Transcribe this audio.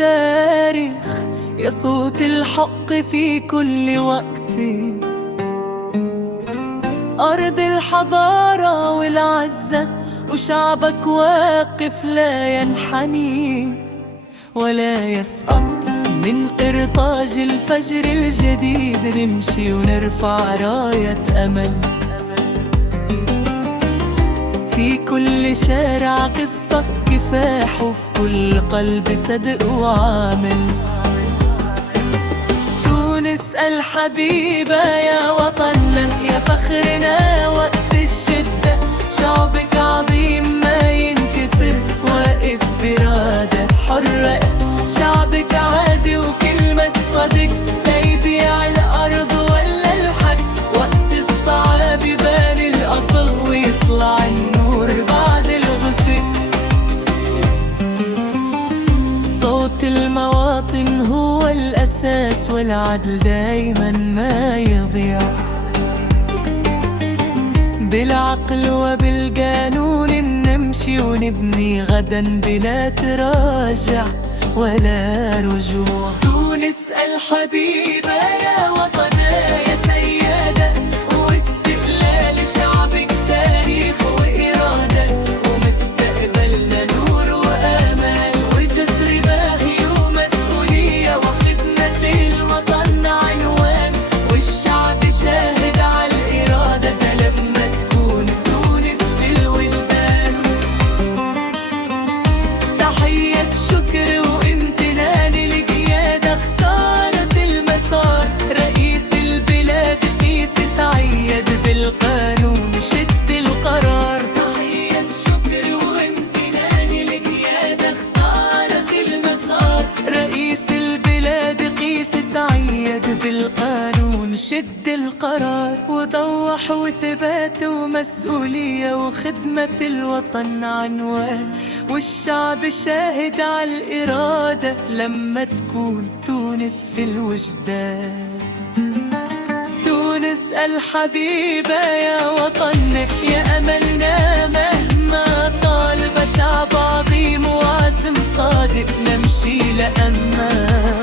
التاريخ، يا صوت الحق في كل وقت. أرض الحضارة والعزة، وشعبك واقف لا ينحني ولا يسقط. من إرتاج الفجر الجديد نمشي ونرفع راية أمل. في كل شارع قصة كفاح، وفي كل قلب صدق وعمل. تونس الحبيبة يا وطننا، يا فخرنا وقت الشدة. شعبك عظيم ما ينكسر، واقف برادة حرة. شعبك عادي وكلمة صدق، لا يبيع الأرض ولا الحق. وقت الصعاب يبان الأصل، ويطلع النور بعد الغسل. صوت المواطن هو الأساس، والعدل دايما ما يضيع. بالعقل وبالقانون نمشي ونبني غدا بلا تراجع ولا رجوع. تونس الحبيبة يا وطنا، يا سيادة واستقلال شعبك، تاريخ وإرادة. ومستقبلنا نور وآمال، وجسر باهي ومسؤولية. وخدمة الوطن عنوان، والشعب شاهد على الإرادة. ده لما تكون تونس في الوجدان. تحية شكر وامتنان للقيادة، اختارت المسار. رئيس البلاد قيس سعيد، بالقانون شد القرار. تحية شكر وامتنان للقيادة، اختارت المسار. رئيس البلاد قيس سعيد، بالقانون شد القرار. وضوح وثبات ومسؤولية، وخدمة الوطن عنوان. والشعب شاهد على الإرادة، لما تكون تونس في الوجدان. تونس الحبيبة يا وطننا، يا أملنا مهما طال. شعب عظيم وعزم صادق، نمشي لأمان.